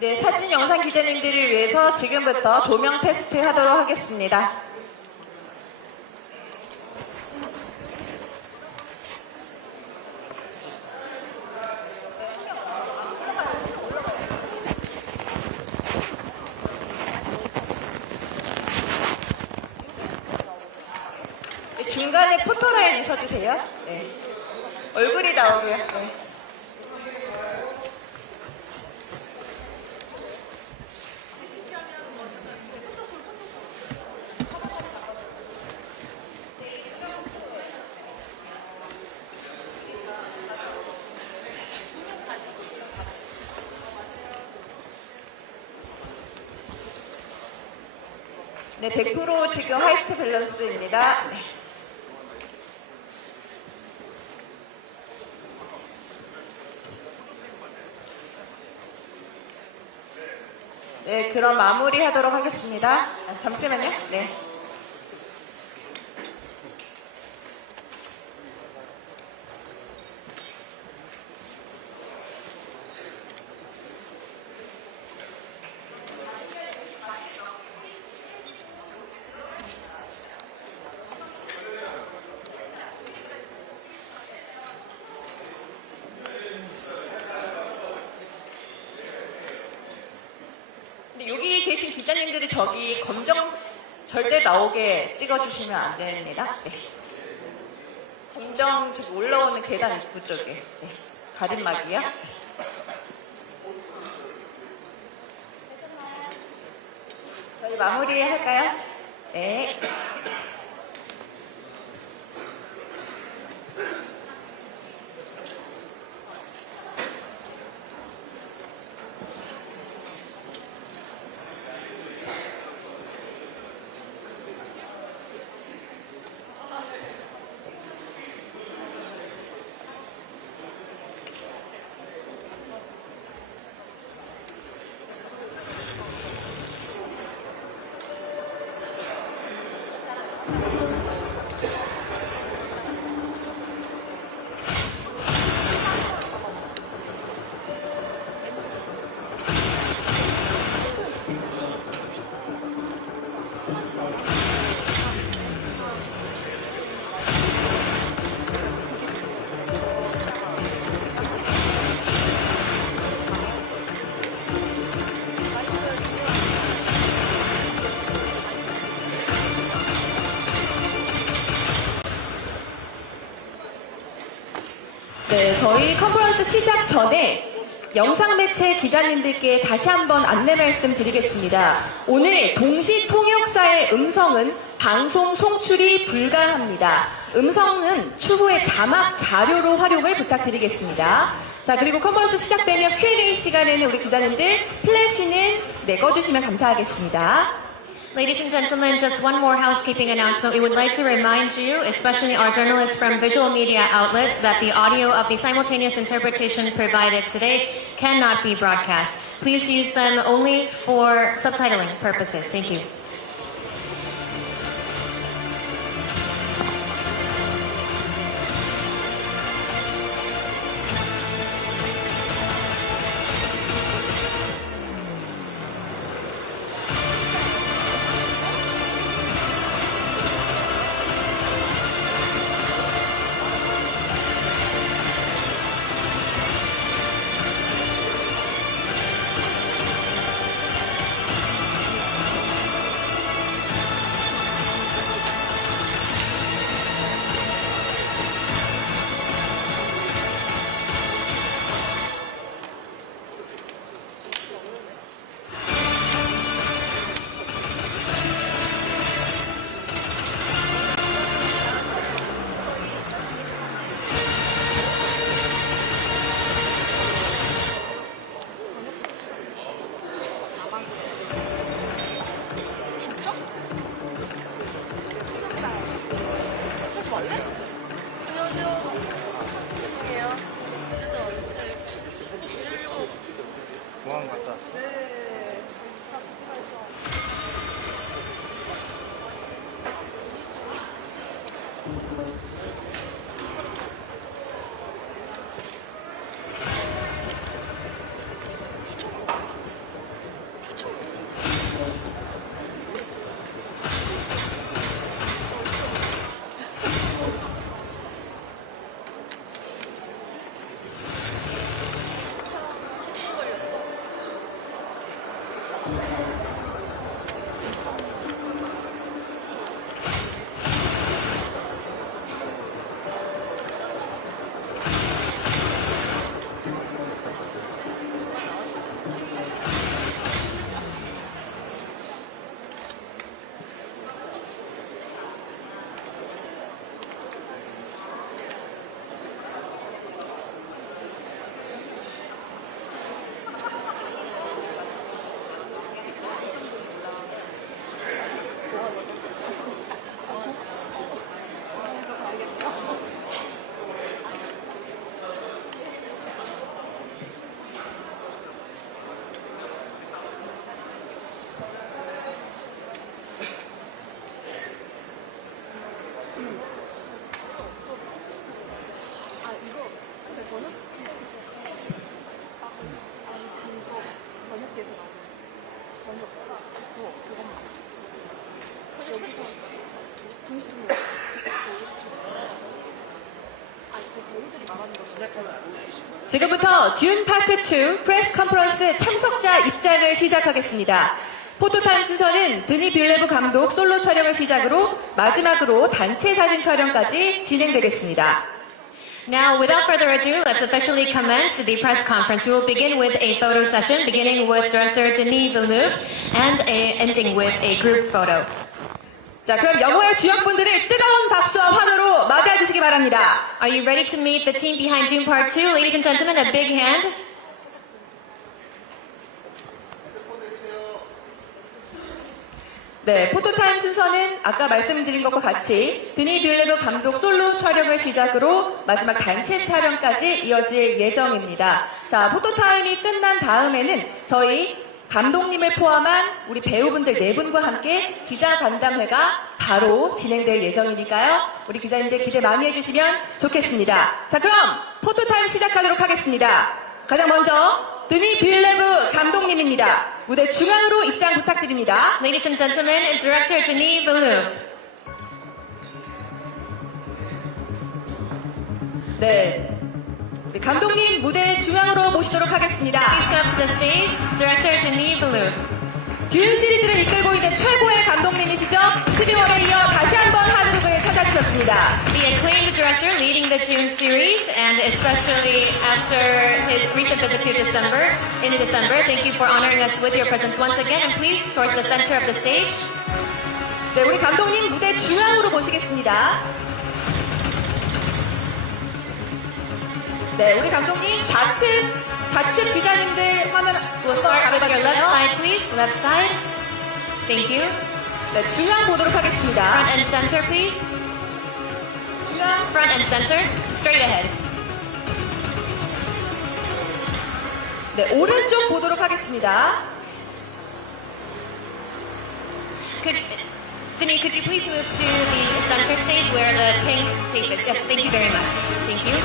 네, 사진 영상 기자님들을 위해서 지금부터 조명 테스트 하도록 하겠습니다. 네, 중간에 포토라인 서주세요. 네. 얼굴이 나오고요. 네. 네, 100% 지금 화이트 밸런스입니다. 네. 네, 그럼 마무리 하도록 하겠습니다. 잠시만요. 네. 근데 여기 계신 기자님들이 저기 검정 절대 나오게 찍어주시면 안 됩니다. 네. 검정 저기 올라오는 계단 입구 쪽에 네. 가림막이요. 저희 마무리 할까요? 네. 네, 저희 컨퍼런스 시작 전에 영상 매체 기자님들께 다시 한번 안내 말씀 드리겠습니다. 오늘 동시 통역사의 음성은 방송 송출이 불가합니다. 음성은 추후에 자막 자료로 활용을 부탁드리겠습니다. 자, 그리고 컨퍼런스 시작되면 Q&A 시간에는 우리 기자님들 플래시는 꺼주시면 감사하겠습니다. Ladies and gentlemen, just one more housekeeping announcement. We would like to remind you, especially our journalists from visual media outlets, that the audio of the simultaneous interpretation provided today cannot be broadcast. Please use them only for subtitling purposes. Thank you. 공항 갔다 왔어? 네. 지금부터 듄 파트 2 프레스 컨퍼런스 참석자 입장을 시작하겠습니다. 포토타임 순서는 드니 빌레브 감독 솔로 촬영을 시작으로 마지막으로 단체 사진 촬영까지 진행되겠습니다. Now, without further ado, let's officially commence the press conference. We will begin with a photo session, beginning with director Denis Villeneuve and ending with a group photo. 자, 그럼 영화의 주역분들을 뜨거운 박수와 환호로 맞이해 주시기 바랍니다. Are you ready to meet the team behind Dune Part 2? Ladies and gentlemen, a big hand. 네, 포토타임 순서는 아까 말씀드린 것과 같이 드니 빌레브 감독 솔로 촬영을 시작으로 마지막 단체 촬영까지 이어질 예정입니다. 자, 포토타임이 끝난 다음에는 저희 감독님을 포함한 우리 배우분들 4분과 함께 기자 간담회가 바로 진행될 예정이니까요. 우리 기자님들 기대 많이 해주시면 좋겠습니다. 자, 그럼 포토타임 시작하도록 하겠습니다. 가장 먼저 드니 빌레브 감독님입니다. 무대 중앙으로 입장 부탁드립니다. Ladies and gentlemen, director Denis Villeneuve. 네, 우리 감독님 무대 중앙으로 모시도록 하겠습니다. Please come to the stage, director Denis Villeneuve. 듄 시리즈를 이끌고 있는 최고의 감독님이시죠? 12월에 이어 다시 한번 한국을 찾아주셨습니다. The acclaimed director leading the Dune series, and especially after his recent visit to December, thank you for honoring us with your presence once again, and please towards the center of the stage. 네, 우리 감독님 무대 중앙으로 모시겠습니다. 네, 우리 감독님 좌측 기자님들 화면 We'll start with your left side, please. Left side. Thank you. 네, 중앙 보도록 하겠습니다. Front and center, please. 중앙. Front and center. Straight ahead. 네, 오른쪽 보도록 하겠습니다. Denis, could you please move to the center stage where the pink tape is? Yes, thank you very much. Thank you.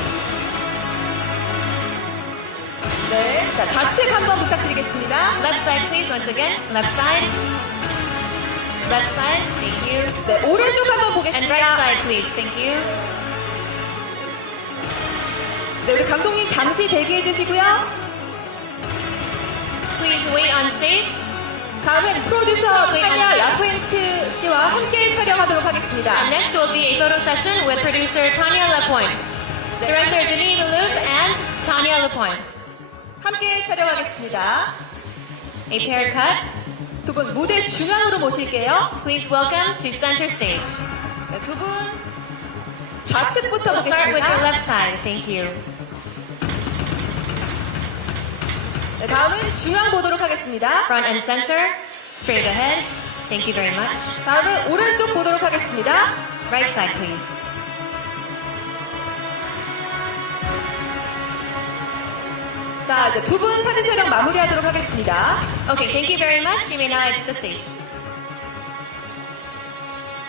네, 자, 좌측 한번 부탁드리겠습니다. Left side, please, once again. Left side. Left side, thank you. 네, 오른쪽 한번 And right 보겠습니다. side, please, thank you. 네, 우리 감독님 잠시 대기해 주시고요. Please wait on stage. 다음은 프로듀서 타니아 라포인트 씨와 함께 촬영하도록 하겠습니다. And next will be a photo session with producer Tanya Lapointe. Director Denis Villeneuve and Tanya Lapointe. 함께 촬영하겠습니다. A paired cut. 두 분 무대 중앙으로 모실게요. Please welcome to center stage. 네, 두 분 좌측부터 We'll start with your 보겠습니다. left side. Thank you. 네, 다음은 중앙 보도록 하겠습니다. Front and center. Straight ahead. Thank you very much. 다음은 오른쪽 보도록 하겠습니다. Right side, please. 자, 이제 두 분 사진 촬영 마무리하도록 하겠습니다. Okay, thank you very much. You may now exit the stage.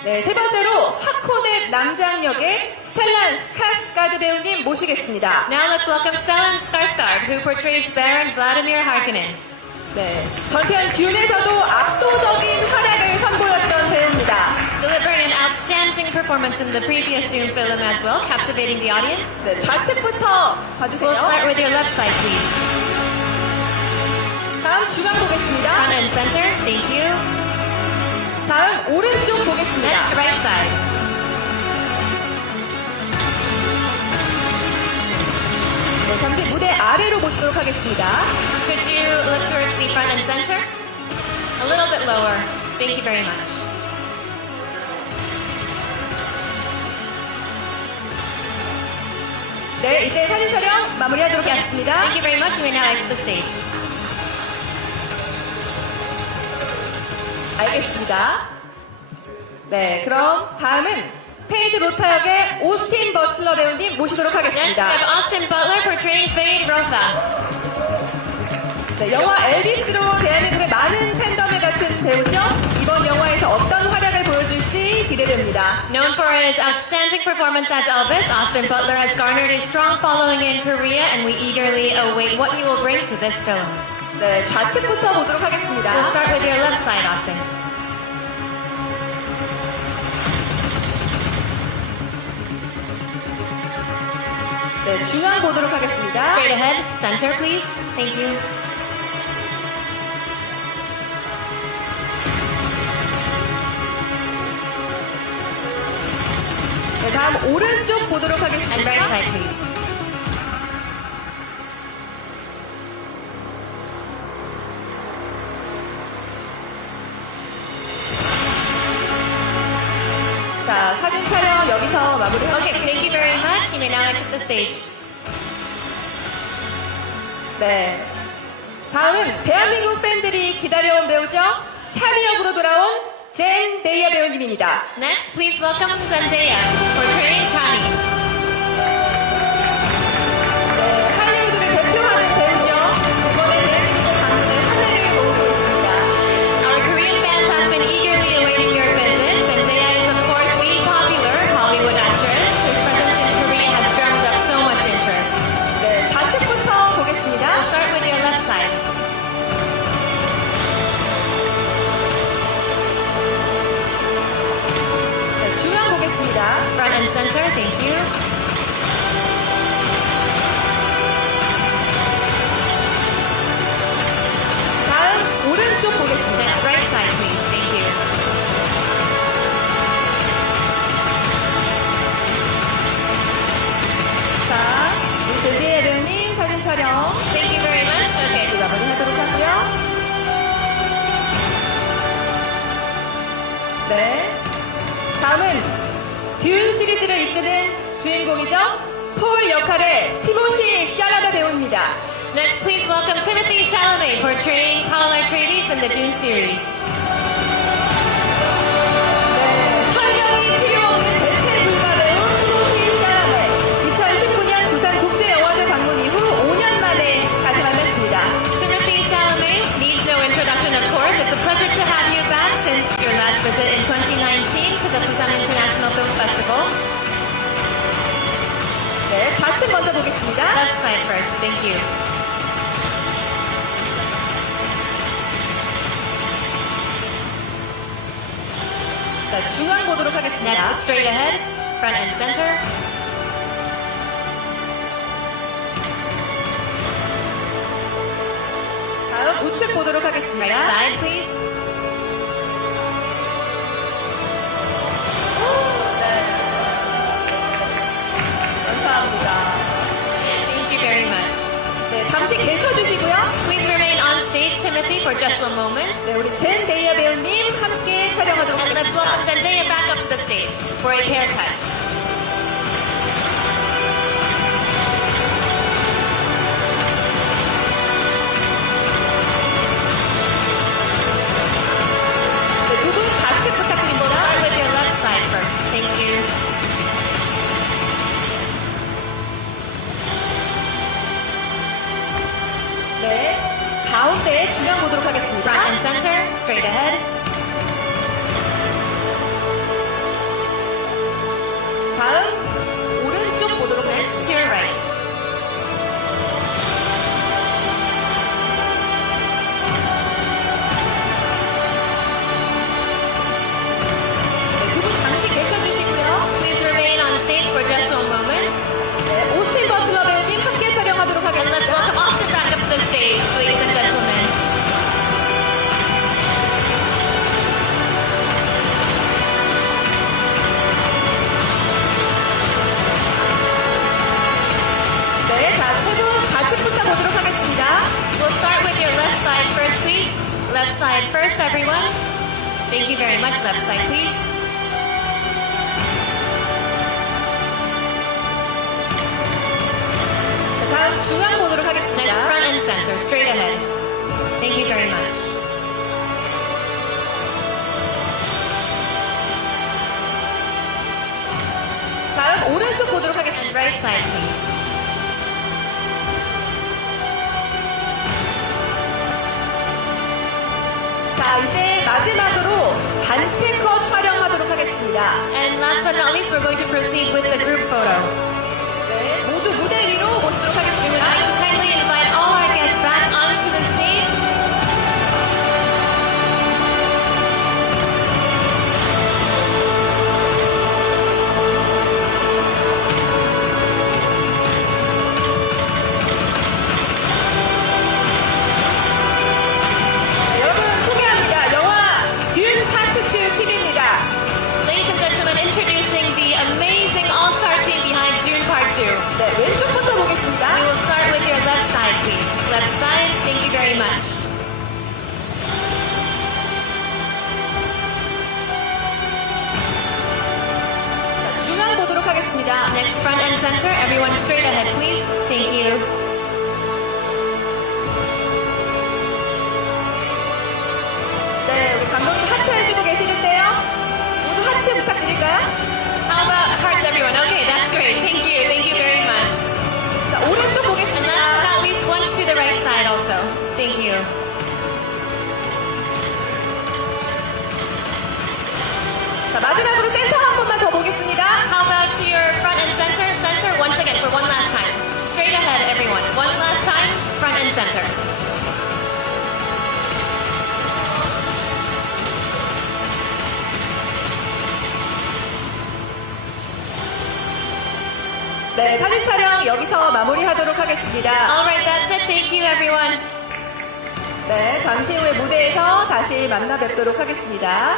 네, 세 번째로 하코넷 남장역의 스텔란 스카스가드 배우님 모시겠습니다. Now let's welcome Stellan Skarsgård, who portrays Baron Vladimir Harkonnen. 네, 전편 듄에서도 압도적인 활약을 선보였던 배우입니다. Delivering an outstanding performance in the previous Dune film as well, captivating the audience. 네, 좌측부터 We'll 봐주세요. start with your left side, please. 다음 중앙 보겠습니다. Front and center. Thank you. 다음 오른쪽 보겠습니다. Next, right side. 네, 잠시 무대 아래로 모시도록 하겠습니다. Could you look towards the front and center? A little bit lower. Thank you very much. 네, 이제 사진 촬영 마무리하도록 Yes. 하겠습니다. Thank you very much. We now exit the stage. 알겠습니다. 네, 그럼 다음은 페이드 로타 역의 오스틴 버틀러 배우님 모시도록 Next, we 하겠습니다. have Austin Butler portraying Fade Rotha. 네, 영화 엘비스로 대한민국의 많은 팬덤을 갖춘 배우죠. 이번 영화에서 어떤 활약을 보여줄지 기대됩니다. Known for his outstanding performance as Elvis, Austin Butler has garnered a strong following in Korea, and we eagerly await what he will bring to this film. 네, 좌측부터 보도록 We'll 하겠습니다. start with your left side, Austin. 네, 중앙 보도록 하겠습니다. Straight ahead, center, please. Thank you. 네, 다음 오른쪽 보도록 And 하겠습니다. right side, please. 자, 사진 촬영 여기서 마무리하겠습니다. Okay, thank you very much. You may now exit the stage. 네. 다음은 대한민국 팬들이 기다려온 배우죠. 샤니 역으로 돌아온 젠 데이아 배우님입니다. Next, please welcome Zendaya, portraying Chani. 네, 할리우드를 대표하는 배우죠. 이번에는 미국 방문에 화제를 모으고 있습니다. Our Korean fans have been eagerly awaiting your visit. Zendaya is, of course, the popular Hollywood actress whose presence in Korea has drummed up so much interest. 네, 좌측부터 보겠습니다. We'll start with your left side. 네, 중앙 보겠습니다. Front and center, thank you. 다음 오른쪽 보겠습니다. Next, right side, please. Thank you. 자, 우리 젠 데이아 배우님 사진 촬영 Thank you very much. Okay. 마무리하도록 하고요. 네. 다음은 듀운 시리즈를 이끄는 주인공이죠. 폴 역할의 티모시 샬라메 배우입니다. Next, please welcome Timothy 샬라메, portraying Paul Atreides in the Dune series. 네, 설명이 필요 없는 대체 불가 배우 티모시 샬라메. 2019년 부산 국제영화제 방문 이후 5년 만에 다시 만났습니다. Timothy 샬라메 needs no introduction, of course. It's a pleasure to have you back since your last visit in 2019 to the Busan International Film Festival. 네, 좌측 먼저 보겠습니다. Left side first, thank you. 자, 중앙 보도록 하겠습니다. Next, straight ahead, front and center. 다음 우측 보도록 Right 하겠습니다. side, please. 감사합니다. Thank you very much. 네, 잠시 계셔주시고요. Please remain on stage, Timothy, for just one moment. 네, 우리 젠 데이아 배우님 함께 촬영하도록 And let's welcome 하겠습니다. Zendaya back up to the stage for a haircut. 네, 두 분 좌측 부탁드립니다. Start with your left side first. Thank you. 네, 가운데 중앙 보도록 Front 하겠습니다. and center, straight ahead. 다음 오른쪽 보도록 Next, 하겠습니다. to your right. 네, 두 분 잠시 계셔주시고요. Please remain on stage for just one moment. 네, 오스틴 버틀러 배우님 함께 촬영하도록 And let's 하겠습니다. welcome Austin back up to the stage, ladies and gentlemen. everyone. Thank you very much. Left side, please. 자, 다음 중앙 보도록 Next, 하겠습니다. front and center, straight ahead. Thank you very much. 다음 오른쪽 보도록 하겠습니다. Right side, please. 자, 이제 마지막으로 단체 컷 촬영하도록 하겠습니다. And last but not least, we're going to proceed with the group photo. 네, 모두 무대 위로 모시도록 We would 하겠습니다. like to kindly invite all our guests back onto the stage. 네, 여러분 소개합니다. 영화 듄 파트 2 팀입니다. Ladies and gentlemen, introducing the amazing all-star team behind Dune Part 2. 네, 왼쪽부터 We 보겠습니다. will start with your left side, please. Left side, thank you very much. 자, 중앙 보도록 하겠습니다. Next, front and center, everyone straight ahead, please. Thank you. 네, 우리 감독님 하트 해주고 계시는데요. 모두 하트 부탁드릴까요? How about hearts, everyone? Okay, that's great. Thank you very much. 자, 오른쪽 And 보겠습니다. last but not least, once to the right side also. Thank you. 자, 마지막으로 센터 한 번만 더 보겠습니다. How about to your front and center? Center once again for one last time. Straight ahead, everyone. One last time, front and center. 네, 사진 촬영 여기서 마무리하도록 하겠습니다. Alright, that's it. Thank you, everyone. 네, 잠시 후에 무대에서 다시 만나 뵙도록 하겠습니다.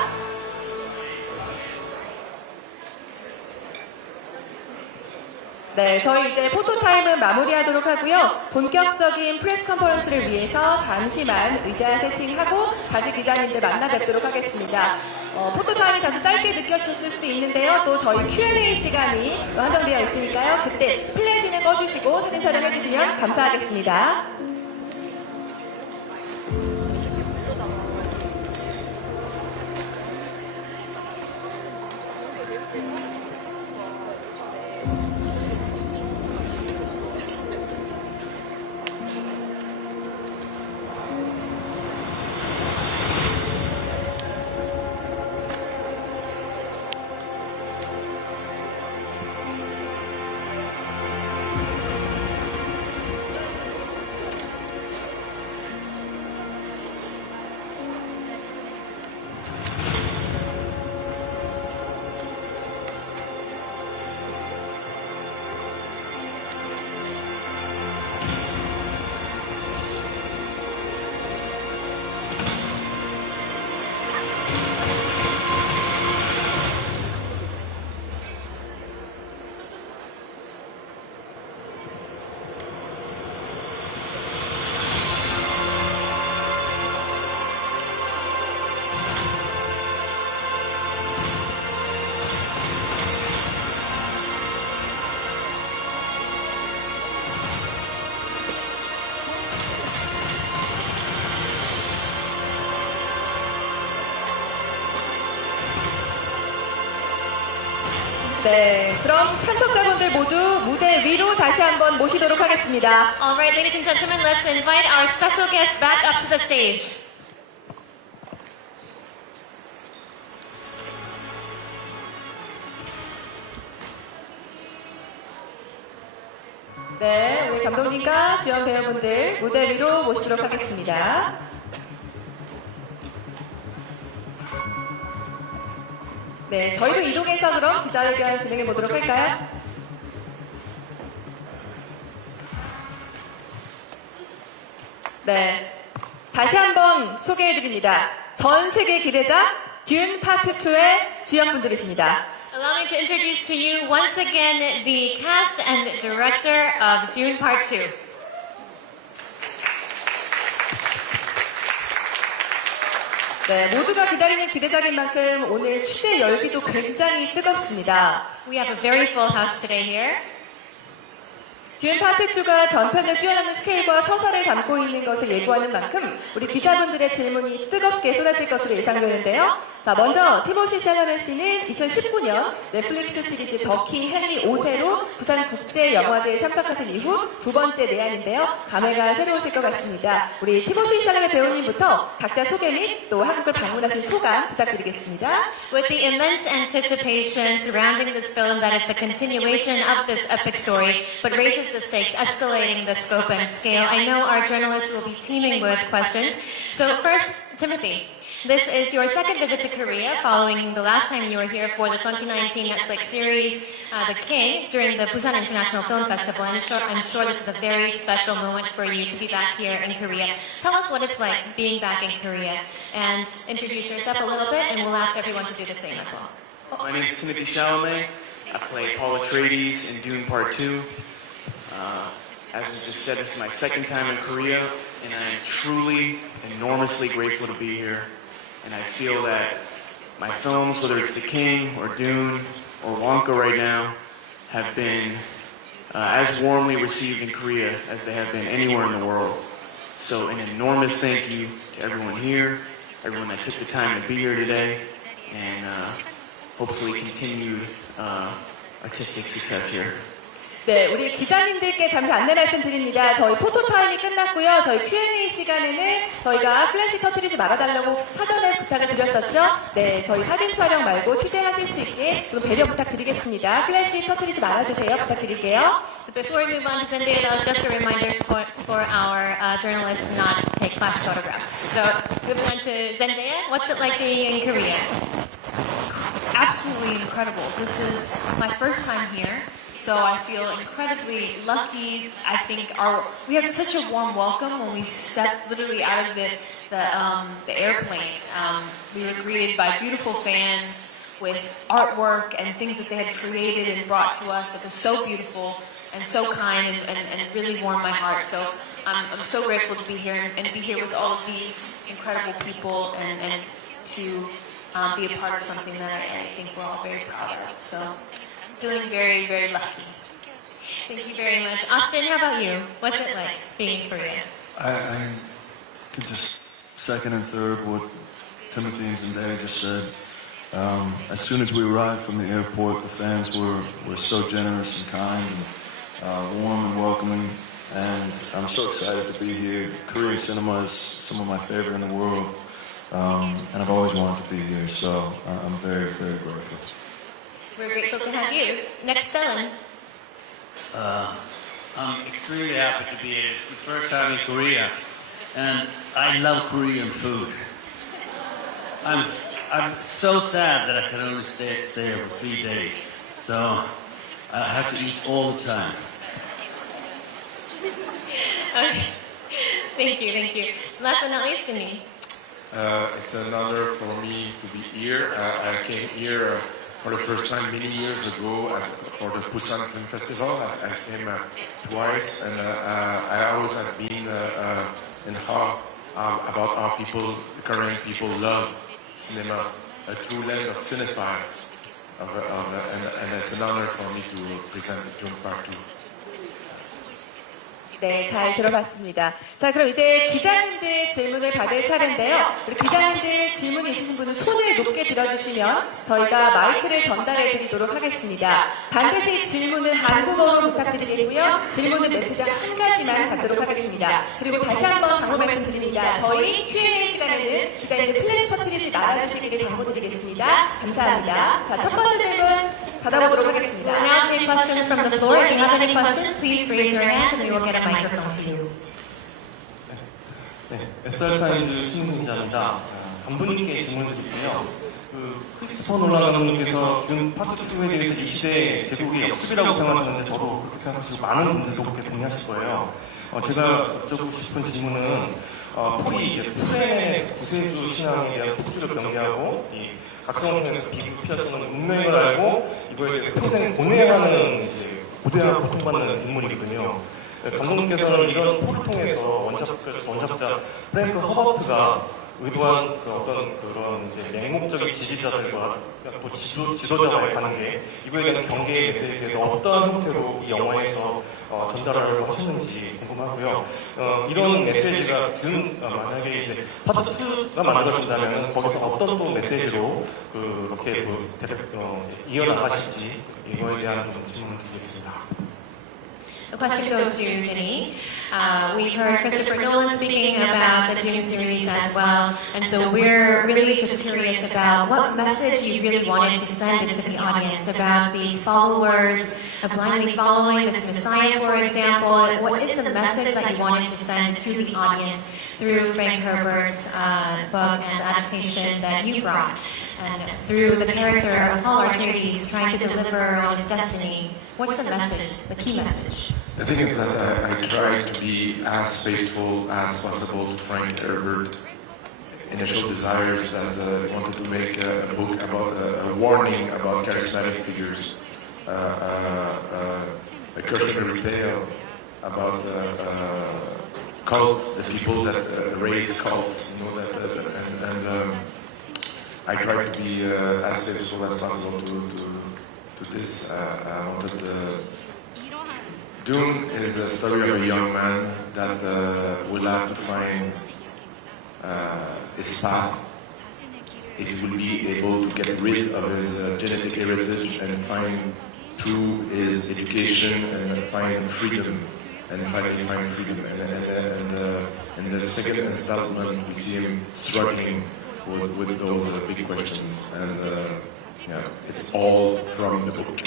네, 저희 이제 포토타임은 마무리하도록 하고요. 본격적인 프레스 컨퍼런스를 위해서 잠시만 의자 세팅하고 다시 기자님들 만나 뵙도록 하겠습니다. 포토타임이 다소 짧게 느껴졌을 수 있는데요. 또 저희 Q&A 시간이 한정되어 있으니까요. 그때 플래시는 꺼주시고 사진 촬영해주시면 감사하겠습니다. 네, 그럼 참석자분들 모두 무대 위로 다시 한번 모시도록 하겠습니다. Alright, ladies and gentlemen, let's invite our special guests back up to the stage. 네, 우리 감독님과 주연 배우분들 무대 위로 모시도록 하겠습니다. 네, 저희도 이동해서 그럼 기자회견 진행해 보도록 할까요? 네, 다시 한번 소개해 드립니다. 전 세계 기대작 듄 파트 2의 주연분들이십니다. Allow me to introduce to you once again the cast and director of Dune Part 2. 네, 모두가 기다리는 기대작인 만큼 오늘 취재 열기도 굉장히 뜨겁습니다. We have a very full house today here. 듀엣 파트 2가 전편을 뛰어넘는 스케일과 서사를 담고 있는 것을 예고하는 만큼 우리 기자분들의 질문이 뜨겁게 쏟아질 것으로 예상되는데요. 자, 먼저 티모시 샬라메 씨는 2019년 넷플릭스 시리즈 더킹 헨리 5세로 부산국제영화제에 참석하신 이후 두 번째 내한인데요. 감회가 새로우실 것 같습니다. 우리 티모시 샬라메 배우님부터 각자 소개 및 또 한국을 방문하신 소감 부탁드리겠습니다. With the immense anticipation surrounding this film that is the continuation of this epic story, but raises the stakes, escalating the scope and scale, I know our journalists will be teeming with questions. So first, Timothy, this is your second visit to Korea following the last time you were here for the 2019 Netflix series, The King, during the Busan International Film Festival. And I'm sure this is a very special moment for you to be back here in Korea. Tell us what it's like being back in Korea and introduce yourself a little bit, and we'll ask everyone to do the same as well. My name is Timothy 샬라메. I play Paul Atreides in Dune Part 2. As I just said, this is my second time in Korea, and I am truly, enormously grateful to be here. And I feel that my films, whether it's The King or Dune or Wonka right now, have been as warmly received in Korea as they have been anywhere in the world. So an enormous thank you to everyone here, everyone that took the time to be here today, and hopefully continued artistic success here. 네, 우리 기자님들께 잠시 안내 말씀드립니다. 저희 포토타임이 끝났고요. 저희 Q&A 시간에는 저희가 플래시 터뜨리지 말아달라고 사전에 부탁을 드렸었죠. 네, 저희 사진 촬영 말고 취재하실 수 있게 좀 배려 부탁드리겠습니다. 플래시 터뜨리지 말아주세요. 부탁드릴게요. So before we move on to Zendaya, that was just a reminder for our journalists to not take flash photographs. So moving on to Zendaya, what's it like being in Korea? Absolutely incredible. This is my first time here, so I feel incredibly lucky. I think we had such a warm welcome when we stepped literally out of the airplane. We were greeted by beautiful fans with artwork and things that they had created and brought to us that was so beautiful and so kind and really warmed my heart. So I'm so grateful to be here and be here with all of these incredible people and to be a part of something that I think we're all very proud of. So feeling very, very lucky. Thank you very much. Austin, how about you? What's it like being in Korea? I could just second and third what Timothy and Zendaya just said. As soon as we arrived from the airport, the fans were so generous and kind and warm and welcoming. And I'm so excited to be here. Korean cinema is some of my favorite in the world. And I've always wanted to be here, so I'm very, very grateful. We're grateful to have you. Next, Ellen. I'm extremely happy to be here. It's the first time in Korea, and I love Korean food. I'm so sad that I can only stay here for 3 days, so I have to eat all the time. Okay. Thank you. Last but not least, Sydney. It's an honor for me to be here. I came here for the first time many years ago for the Busan Film Festival. I came twice, and I always have been in awe about how people, the Korean people, love cinema, a true land of cinephiles. And it's an honor for me to present Dune Part 2. 네, 잘 들어봤습니다. 자, 그럼 이제 기자님들 질문을 받을 차례인데요. 우리 기자님들 질문이 있으신 분은 손을 높게 들어주시면 저희가 마이크를 전달해 드리도록 하겠습니다. 반드시 질문은 한국어로 부탁드리겠고요. 질문은 매체장 한 가지만 받도록 하겠습니다. 그리고 다시 한번 당부 말씀드립니다. 저희 Q&A 시간에는 기자님들 플래시 터뜨리지 말아주시기를 당부드리겠습니다. 감사합니다. 자, 첫 번째 질문 받아보도록 하겠습니다. We'll now take questions from the floor. If you have any questions, please raise your hands and we will get a microphone to you. 네, SR타임즈 신문기자입니다. 감독님께 질문을 드리고요. 크리스토퍼 놀란 감독님께서 준 파트 2에 대해서 이 시대의 제국의 역습이라고 평하셨는데 저도 그렇게 생각하시고 많은 분들도 그렇게 동의하실 거예요. 제가 여쭤보고 싶은 질문은 폴이 이제 프레의 구세주 신앙에 대한 폭주를 경계하고 이 각성을 통해서 비극을 피하서는 운명인 걸 알고 이거에 대해서 평생 고뇌하는 이제 고대하고 고통받는 인물이거든요. 감독님께서는 이런 폴을 통해서 원작자 프랭크 허버트가 의도한 그 어떤 그런 이제 맹목적인 지지자들과 또 지도자와의 관계, 이거에 대한 경계의 메시지에 대해서 어떠한 형태로 이 영화에서 전달하려고 하셨는지 궁금하고요. 이런 메시지가 만약에 이제 파트 2가 만들어진다면 거기서 어떤 또 메시지로 그렇게 이어나가실지 이거에 대한 좀 질문을 드리겠습니다. The question goes to Denny. We've heard Christopher Nolan speaking about the Dune series as well, and so we're really just curious about what message you really wanted to send into the audience about these followers blindly following this Messiah, for example. What is the message that you wanted to send to the audience through Frank Herbert's book and the adaptation that you brought, and through the character of Paul Atreides trying to deliver on his destiny? What's the message, the key message? The thing is that I try to be as faithful as possible to Frank Herbert's initial desires that wanted to make a book about a warning about charismatic figures, a cautionary tale about cult, the people that raise cults, and I try to be as faithful as possible to this. I wanted Dune is a story of a young man that will have to find his path if he will be able to get rid of his genetic heritage and find through his education and find freedom and finally find freedom. And in the second installment we see him struggling with those big questions, and it's all from the book.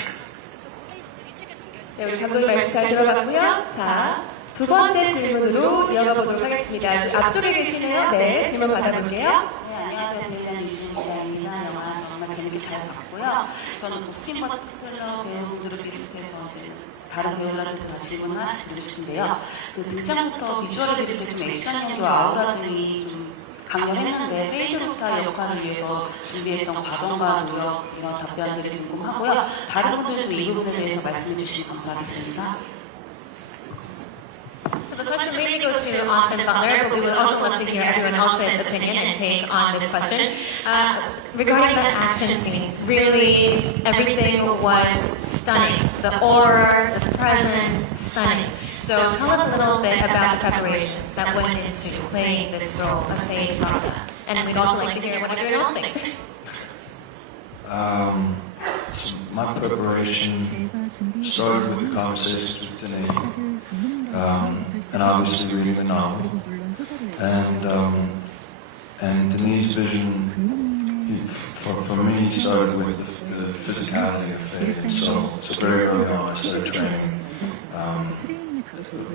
네, 우리 감독님 말씀 잘 들어봤고요. 자, 두 번째 질문으로 이어가 보도록 하겠습니다. 앞쪽에 계시네요. 네, 질문 받아볼게요. 네, 안녕하세요. 배우는 이진미 기자입니다. 영화 정말 재밌게 잘 봤고요. 저는 복싱 버틀러 배우들을 비롯해서 이제 다른 배우들한테 다 질문 하나씩 드리고 싶은데요. 그 등장부터 비주얼에 비롯해 좀 액션력과 아우라 등이 좀 강렬했는데 페이드부터 역할을 위해서 준비했던 과정과 노력 이런 답변들이 궁금하고요. 다른 분들도 이 부분에 대해서 말씀해 주시면 감사하겠습니다. So the question really goes to Austin Butler, but we would also love to hear everyone else's opinion and take on this question. Regarding the action scenes, really everything was stunning. The aura, the presence, stunning. So tell us a little bit about the preparations that went into playing this role of Faye Rada. And we'd also like to hear what everyone else thinks. My preparation started with the conversations with Denise, and obviously reading the novel. And Denise's vision, for me, started with the physicality of Faye. And so very early on I started training,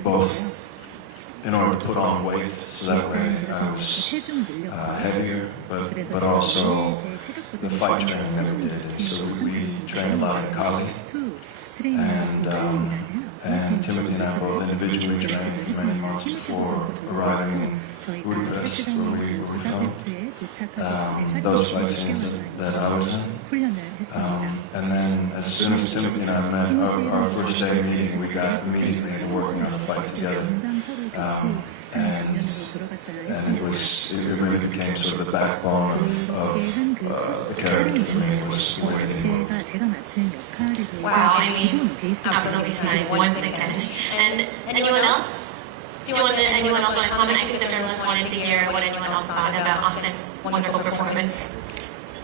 both in order to put on weight, so that way I was heavier, but also the fight training that we did. So we trained a lot in Kali, and Timothy and I both individually trained for many months before arriving in Budapest, where we filmed those fight scenes that I was in. And then as soon as Timothy and I met, our first day meeting, we got immediately working on the fight together. And it really became sort of the backbone of the character for me, was the way they moved. Wow, I mean, absolutely stunning once again. And anyone else? Anyone else want to comment? I think the journalists wanted to hear what anyone else thought about Austin's wonderful performance.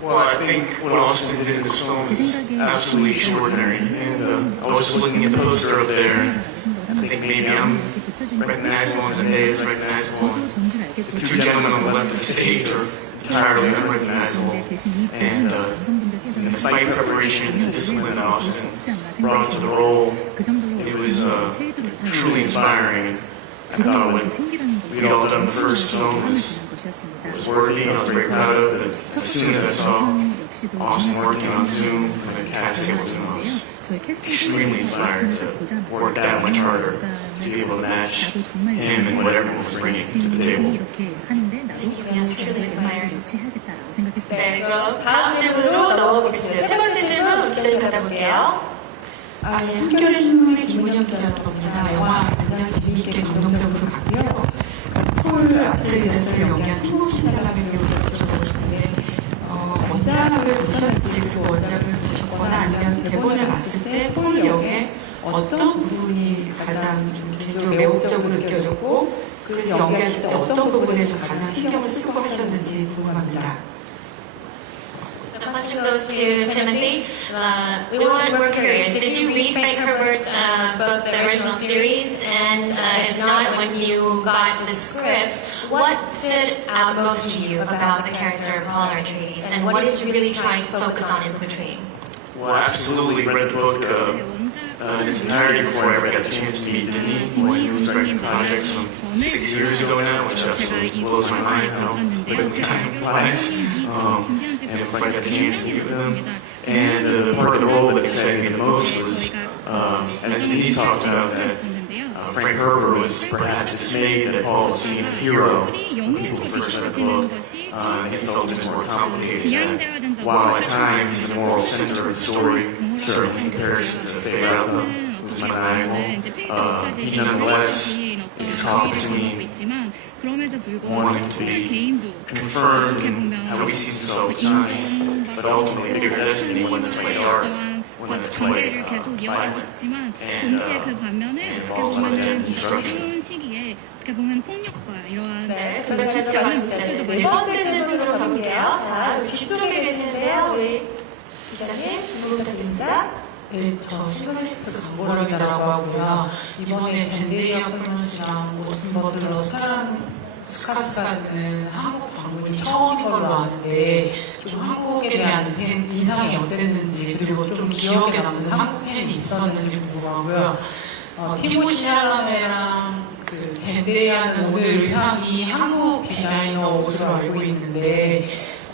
Well, I think what Austin did in this film is absolutely extraordinary. And I was just looking at the poster up there. I think maybe I'm recognizable and Zendaya is recognizable. The two gentlemen on the left of the stage are entirely unrecognizable. And the fight preparation and the discipline that Austin brought to the role, it was truly inspiring. I thought what we'd all done the first film was working, and I was very proud of it. But as soon as I saw Austin working on Zoom and the casting on Zoom, I was extremely inspired to work that much harder to be able to match him and what everyone was bringing to the table. Yes, truly inspiring. 네, 그럼 다음 질문으로 넘어보겠습니다. 세 번째 질문 기자님 받아볼게요. 네, 한겨레 신문의 김은영 기자로 봅니다. 영화 굉장히 재미있게 감동적으로 봤고요. 폴 폴 아틀레이에서 연기한 티모시 샬라메 배우를 여쭤보고 싶은데 원작을 보셨는지 그리고 원작을 보셨거나 아니면 대본을 봤을 때 폴 역의 어떤 부분이 가장 좀 개인적으로 매혹적으로 느껴졌고 그래서 연기하실 때 어떤 부분에 좀 가장 신경을 쓰고 하셨는지 궁금합니다. The question goes to Timothy. We're curious. Did you read Frank Herbert's both the original series, and if not, when you got the script, what stood out most to you about the character of Paul Atreides, and what is really trying to focus on in portraying? Well, I absolutely read the book in its entirety before I ever got the chance to meet Denis when he was writing projects some 6 years ago now, which absolutely blows my mind how quickly time flies. And if I got the chance to meet with him. And the part of the role that excited me the most was, as Denis talked about, that Frank Herbert was perhaps dismayed that Paul was seen as a hero when people first read the book. He felt it was more complicated. That while at times he's the moral center of the story, certainly in comparison to the favorite outcome, who was maniacal, he nonetheless is caught between wanting to be confirmed in how he sees himself becoming, but ultimately bigger destiny when it's played art, when it's played violent, and involves undead and destruction. 네, 그럼 잘 들어봤습니다. 네 번째 질문으로 가볼게요. 자, 우리 뒤쪽에 계시는데요. 우리 기자님 질문 부탁드립니다. 네, 저 시그니스트 강보라 기자라고 하고요. 이번에 젠데이아 클론씨랑 오스틴 버틀러 스카스가는 한국 방문이 처음인 걸로 아는데 좀 한국에 대한 인상이 어땠는지 그리고 좀 기억에 남는 한국 팬이 있었는지 궁금하고요. 티모시 샬라메랑 그 젠데이아는 오늘 의상이 한국 디자이너 옷으로 알고 있는데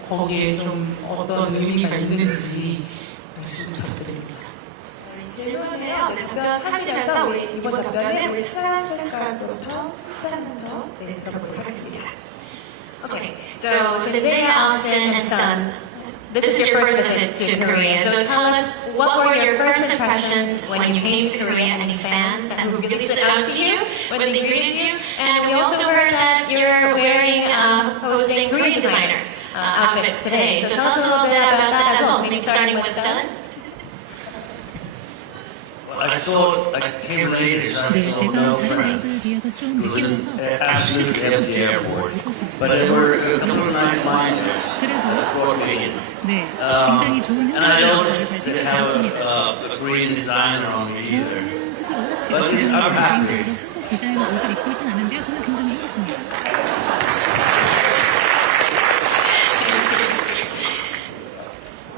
거기에 좀 어떤 의미가 있는지 말씀 부탁드립니다. 질문이에요. 네, 답변하시면서 우리 이번 답변은 우리 스카스가부터 더 들어보도록 하겠습니다. Okay, so Zendaya, Austin, and Sun, this is your first visit to Korea. So tell us, what were your first impressions when you came to Korea? Any fans who really stood out to you when they greeted you? And we also heard that you're wearing hosting Korean designer outfits today. So tell us a little bit about that as well. Maybe starting with Sun. I came late, so I saw no friends. It was an absolute empty airport. But there were a couple of nice miners that brought me in. And I don't have a Korean designer on me either. But I'm happy.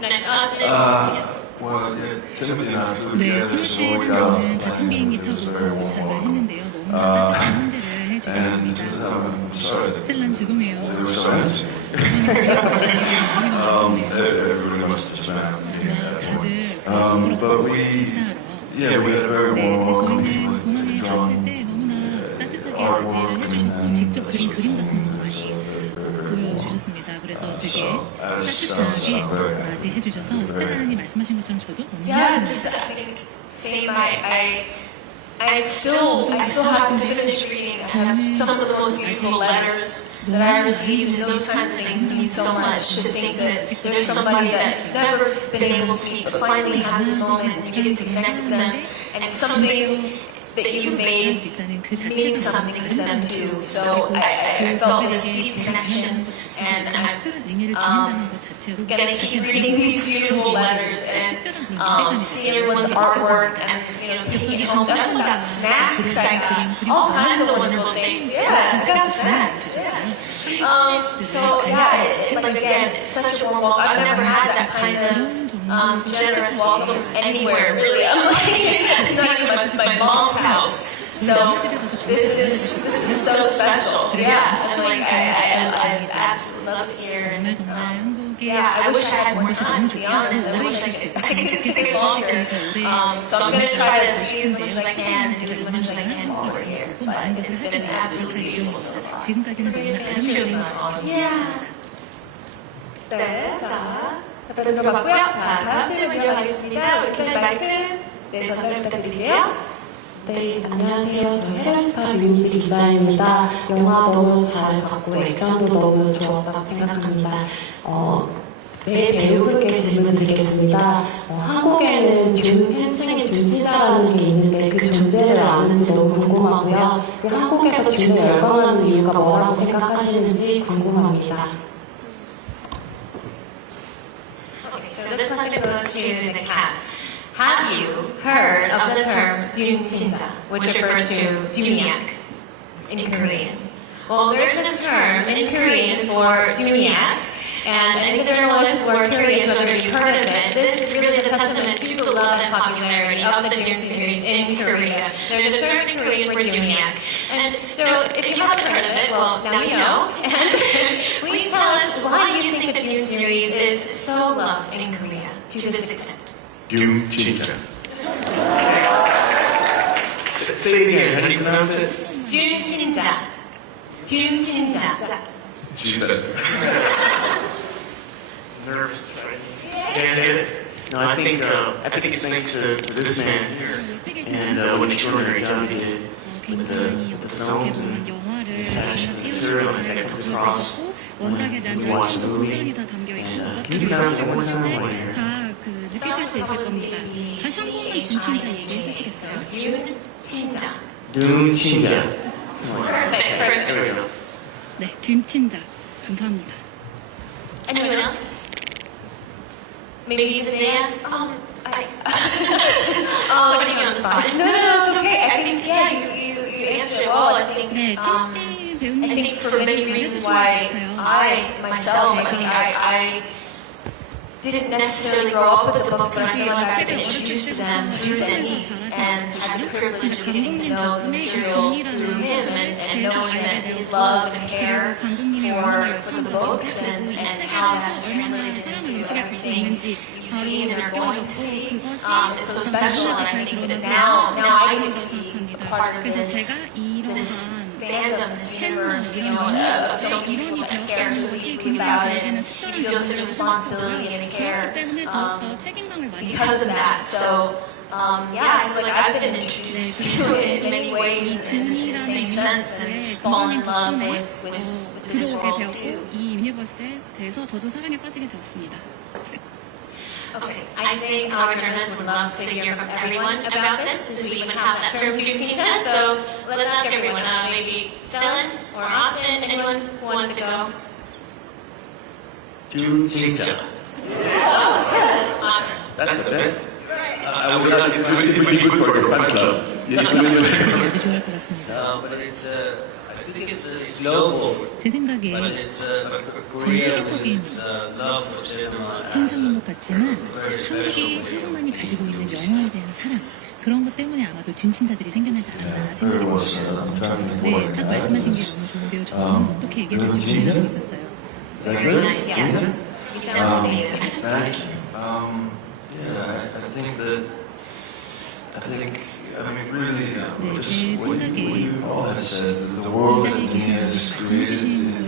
Next, Austin. Well, yeah, Timothy and I flew together, so we got off the plane. It was a very warm welcome. And I'm sorry that it was so empty. Everybody must have just been out meeting at that point. But we had a very warm welcome. People had drawn artwork and that sort of thing. So, as I'm very happy. Yeah, just I think same. I still have to finish reading. I have some of the most beautiful letters that I received, and those kinds of things mean so much. To think that there's somebody that you've never been able to meet, but finally have this moment and you get to connect with them, and something that you made means something to them too. So I felt this deep connection, and I'm gonna keep reading these beautiful letters and seeing everyone's artwork and taking it home. That's what got snacks. I got all kinds of wonderful things. Yeah, I got snacks. Yeah. So yeah, like again, it's such a warm welcome. I've never had that kind of generous welcome anywhere really. I'm like not even my mom's house. So this is so special. Yeah, and like I absolutely love it here. And yeah, I wish I had more time, to be honest. I wish I could stay longer. So I'm going to try to see as much as I can and do as much as I can while we're here. But it's been absolutely beautiful so far. It's really fun. Yeah. 네, 자, 답변 들어봤고요. 자, 다음 질문 이어가겠습니다. 우리 기자님 마이크 전달 부탁드릴게요. 네, 안녕하세요. 저 헤라스파 류민지 기자입니다. 영화 너무 잘 봤고 액션도 너무 좋았다고 생각합니다. 네, 배우분께 질문 드리겠습니다. 한국에는 듄 팬층이 듄치자라는 게 있는데 그 존재를 아는지 너무 궁금하고요. 그리고 한국에서 듄을 열광하는 이유가 뭐라고 생각하시는지 궁금합니다. Okay, so this question goes to the cast. Have you heard of the term Dune Chinja, which refers to Duniac in Korean? Well, there's this term in Korean for Duniac, and any journalists who are curious whether you've heard of it, this really is a testament to the love and popularity of the Dune series in Korea. There's a term in Korean for Duniac. And so if you haven't heard of it, well, now you know. And please tell us, why do you think the Dune series is so loved in Korea to this extent? Dune Chinja. Say it again, how do you pronounce it? Dune Chinja. Dune Chinja. She said it. Nervous. Can't get it? No, I think it's thanks to this man here and what an extraordinary job he did with the films and his passion for material that comes across when we watch the movie. And can you pronounce it one more time while you're here? 느끼실 수 있을 겁니다. 다시 한 번만 둔친자 얘기해 주시겠어요? Dune Chinja. Dune Chinja. Perfect. There we go. 네, 둔친자. 감사합니다. Anyone else? Maybe Zendaya? Putting you on the spot. No, it's okay. I think, yeah, you answered it well. I think, 네, I think for many reasons why I myself, I think I didn't necessarily grow up with the books, but I feel like I've been introduced to them through Denny and had the privilege of getting to know the material through him and knowing that his love and care for the books and how that's translated into everything you've seen and are going to see is so special. And I think that now I get to be a part of this fandom, this universe, of so many people that care so deeply about it, and you feel such a responsibility and care because of that. So, yeah, I feel like I've been introduced to it in many ways in the same sense and fallen in love with this world too. 이 유니버스에 대해서 저도 사랑에 빠지게 되었습니다. Okay, I think our journalists would love to hear from everyone about this, because we even have that term Dune Chinja, so let's ask everyone, maybe Stellan or Austin, anyone who wants to go? Dune Chinja. Awesome. That's the best. I would not, it's really good for your fan club. But it's, I think it's global. 제 생각에 But it's Korean it's love for cinema as 항상인 것 같지만 very special. 한국이 한국만이 가지고 있는 영화에 대한 사랑 그런 것 때문에 아마도 둔친자들이 생겨나지 않았나 Very well 생각합니다. said. I'm trying to think what 네, I 딱 can 말씀하신 게 add. 너무 좋은데요. 저는 어떻게 얘기해 될지 모르고 있었어요. Is that Very good? nice, yeah. Chinja? You sound native. Thank you. Yeah, I mean, really, just what you all have said, the world that Disney has created,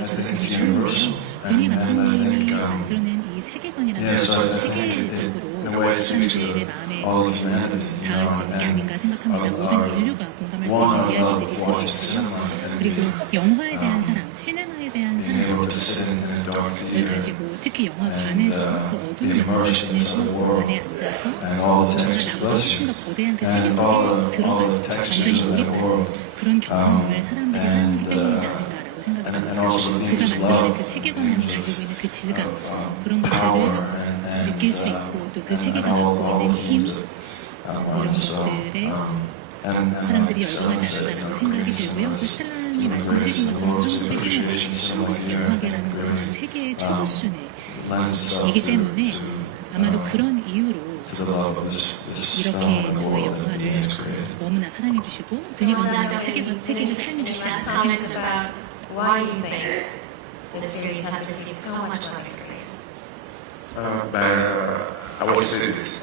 I think it's universal. 둔이 And 같은 I 분이 think, 만들어낸 이 세계관이라는 yeah, so I 것은 think in a 세계적으로 way it speaks to 사람들의 마음에 all of humanity, 닿을 수 있는 게 아닌가 생각합니다. 모든 인류가 공감할 수 one, 있는 our love 이야기들이 of watching 있고요. cinema and 그리고 영화에 대한 사랑, 시네마에 대한 being able 사랑을 to sit in a dark theater 가지고 특히 and 영화관에서 그 어두운 be immersed in this other world 안에 앉아서 and all the 정말 textures, 나보다 bless 훨씬 you, 더 거대한 그 세계 and 속에 all the 들어가서 textures of 완전히 that 이해하는 world. 그런 경험을 사람들이 하는 때문이지 않을까라고 And also 생각합니다. the 제가 만드는 love, 그 세계관이 가지고 있는 그 질감 그런 power, 것들을 and 느낄 수 있고 또 그 세계가 all 갖고 있는 the 힘 themes that 이런 so, 것들에 and 사람들이 like Stellan 열광하지 said, 않을까라는 생각이 들고요. 또 스텔란이 말씀해주신 것처럼 한국의 시네마가 영화계라는 것은 세계의 최고 수준의 lends itself 이기 때문에 to 아마도 그런 이유로 the love of this film 이렇게 and the 저의 world that Disney 영화를 has created. 너무나 사랑해주시고 드니 감독님의 세계를 사랑해주시지 않을까 Comments 생각합니다. about why you think this series has received so much love in Korea. I will say this.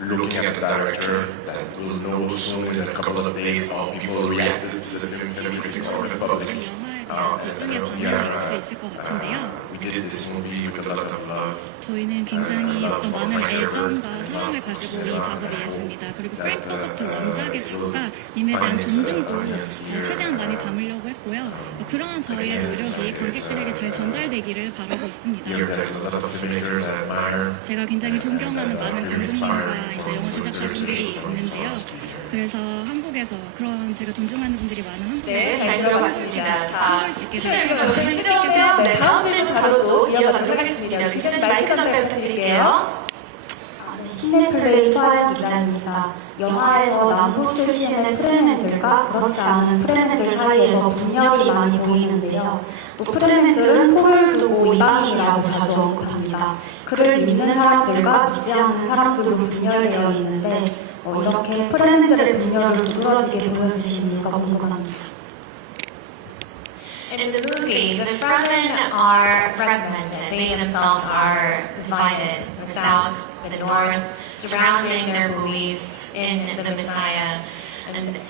You're looking at the director that will know soon in a couple of days how people reacted to the film critics or the public. 영화에 대한 고증의 반응을 알 수 있을 것 같은데요. We did this movie with a lot of love. 저희는 굉장히 어떤 많은 애정과 사랑을 가지고 이 작업을 이했습니다. 그리고 프랭크포트 원작의 작가님에 대한 존중도 최대한 많이 담으려고 했고요. 그러한 저희의 노력이 관객들에게 잘 전달되기를 바라고 있습니다. 제가 굉장히 존경하는 많은 감독님과 이제 영화 제작자분들이 있는데요. 그래서 한국에서 그런 제가 존중하는 분들이 많은 한국에서 네, 잘 들어봤습니다. 자, 시청자 여러분 필요한데요. 네, 다음 질문 바로 또 이어가도록 하겠습니다. 기자님 마이크 전달 부탁드릴게요. 시네플레이 서하영 기자입니다. 영화에서 남부 출신의 프레맨들과 그렇지 않은 프레맨들 사이에서 분열이 많이 보이는데요. 또 프레맨들은 폴을 두고 이방인이라고 자주 언급합니다. 그를 믿는 사람들과 믿지 않는 사람들로 분열되어 있는데 이렇게 프레맨들의 분열을 두드러지게 보여주신 이유가 궁금합니다. In the movie, the Fremen are fragmented. They themselves are divided. The South, the North, surrounding their belief in the Messiah. And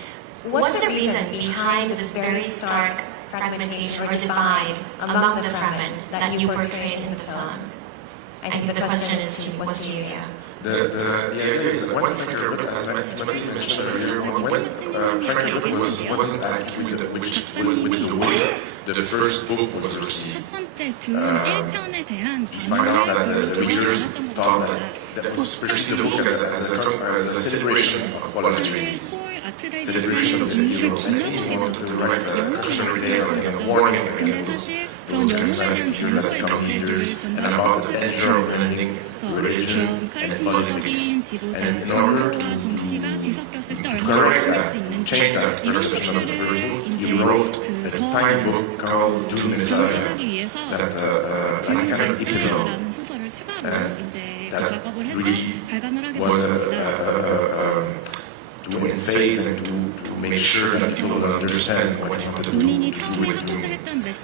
what's the reason behind this very stark fragmentation or divide among the Fremen that you portrayed in the film? I think the question was to you, yeah. The idea is that when Frank Herbert, as Timothy mentioned earlier, when Frank Herbert wasn't happy with the way the first book was received, he found out that the readers thought that was perceived the book as a celebration of fallen treaties, celebration of the hero, and he wanted to write a cautionary tale and a warning against those charismatic figures that become leaders and about the danger of blending religion and politics. And in order to correct that, change that perception of the first book, he wrote a tiny book called Dune Messiah that kind of epilogue. And that really was to emphasize and to make sure that people will understand what he wanted to do with Dune.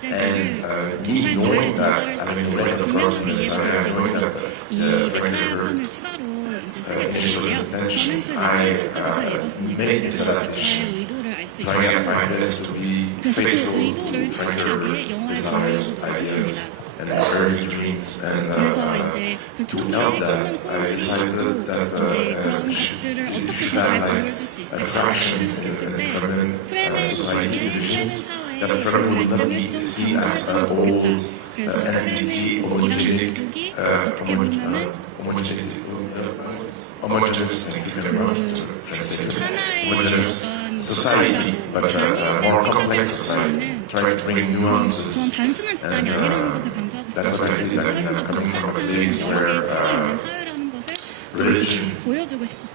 And me knowing that, having read the first Messiah, knowing that Frank Herbert initial intention, I made this adaptation, trying at my best to be faithful to Frank Herbert desires, ideas, and early dreams. And to help that, I decided that we should have a fraction in the Fremen society divisions, that the Fremen would not be seen as an old entity, homogeneous society, but a more complex society, trying to bring nuances. And that's what I did. Coming from a place where religion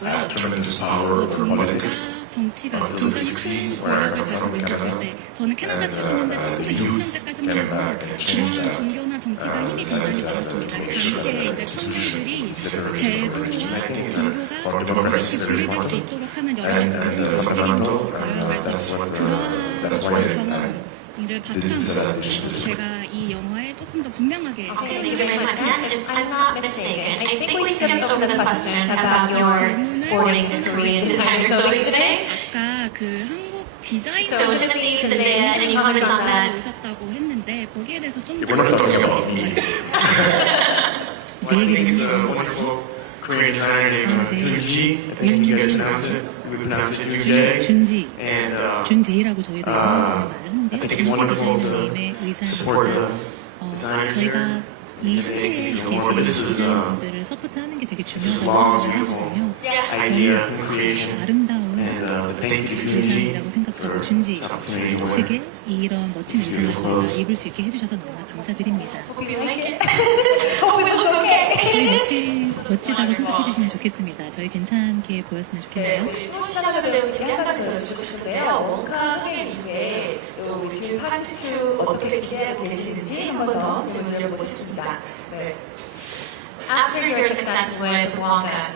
had tremendous power over politics until the 60s, where I come from in Canada. And the youth came back and changed that, decided to make sure that the institution is separated from religion. I think for democracy it's very important and fundamental, and that's why I did this adaptation. 제가 이 영화에 조금 더 분명하게 Okay, thank you very much. And if I'm not mistaken, I think we skipped over the question about your sporting the Korean designer clothing today. 아까 그 한국 디자이너 So Timothy, Zendaya, any comments on that? 오셨다고 했는데 거기에 대해서 좀 We're not talking about me. Well, I think it's a wonderful Korean designer named Junji. I think you guys pronounce it. We pronounce it Junjae. 준지, And 준제이라고 저희도 말을 I think 하는데요. it's wonderful to 준제이님의 support 의사를 the designers here. 저희가 이 현지에 계신 분들을 서포트하는 게 되게 중요하다고 생각하거든요. Idea and creation. 아름다운 And thank you to Junji 디자인이라고 생각하고 for 준지 this opportunity to wear. 측에 이런 멋진 의상을 저희가 입을 수 있게 해주셔서 너무나 감사드립니다. Hope you like it. Hope it was okay. 멋지다고 생각해 주시면 좋겠습니다. 저희 괜찮게 보였으면 네, 좋겠네요. 우리 티모시 샬라메 배우님께 한 가지 더 여쭙고 싶은데요. 원카 흥행 이후에 또 우리 듀 파트 2 어떻게 기대하고 계시는지 한 번 더 질문을 해보고 싶습니다. 네. After your success with Wonka,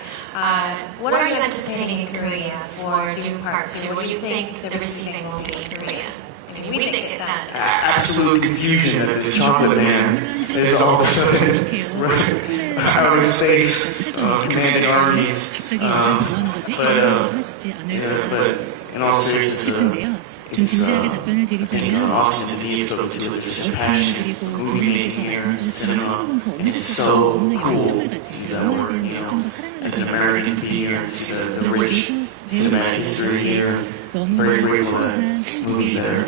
what are you anticipating in Korea for Dune Part 2? What do you think the receiving will be in Korea? I mean, we think that. Absolute confusion that the chocolate man is all of a sudden out in space, commanding armies. But in all seriousness, 좀 진지하게 답변을 드리자면 often in the sort of delicious passion, 그리고 movie making here in cinema, and it's so cool to use that word, you know, as an American to be here and see the rich cinematic history here. Very grateful that movies that are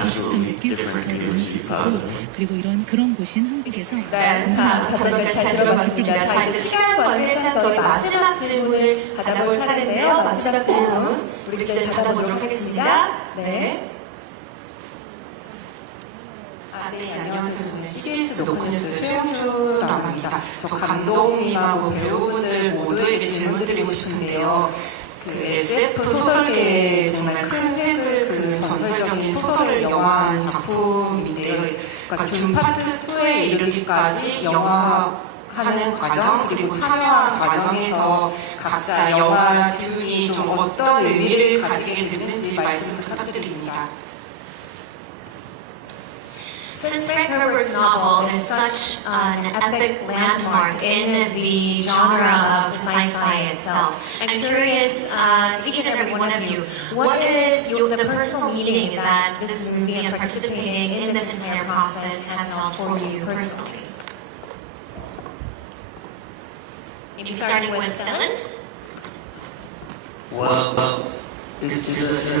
absolutely different continues to be positive. 그리고 그런 곳인 한국에서 네, 답변을 잘 들어봤습니다. 자, 이제 시간 관계상 저희 마지막 질문을 받아볼 차례인데요. 마지막 질문 우리 기자님 받아보도록 하겠습니다. 네. 네, 안녕하세요. 저는 CBS 노컷뉴스 최영주라고 합니다. 저 감독님하고 배우분들 모두에게 질문드리고 싶은데요. 그 SF 소설계에 정말 큰 획을 그 전설적인 소설을 영화한 작품인데요. 그러니까 준 파트 2에 이르기까지 영화하는 과정 그리고 참여한 과정에서 각자 영화 듀이 좀 어떤 의미를 가지게 됐는지 말씀 부탁드립니다. Since Frank Herbert's novel is such an epic landmark in the genre of sci-fi itself, I'm curious to each and every one of you, what is the personal meaning that this movie and participating in this entire process has held for you personally? Maybe starting with Stellan? Well, it is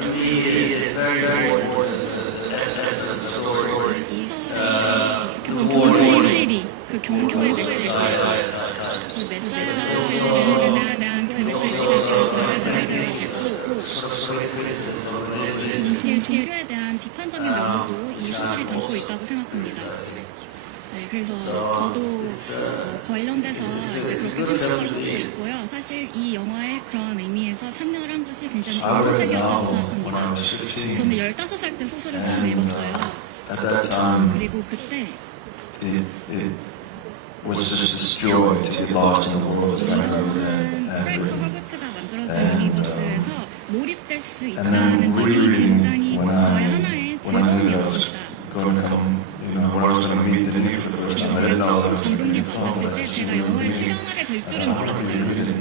to me, it is very, very important. The essence of the story. The war 그 교육을 종교에 대한 비판적인 면모도 이 소설이 담고 있다고 생각합니다. 네, 그래서 저도 관련돼서 그렇게 생각하고 있고요. 사실 이 영화의 그런 의미에서 참여를 한 것이 굉장히 좋은 선택이었다고 생각합니다. 저는 15살 때 소설을 처음 읽었어요. 그리고 그때 It was just this joy to get lost in the world that I remember and then rereading when I knew that I was going to come, when I was going to meet the new for the first time. I didn't know that I was going to be involved, but I just really rereading. I reread it.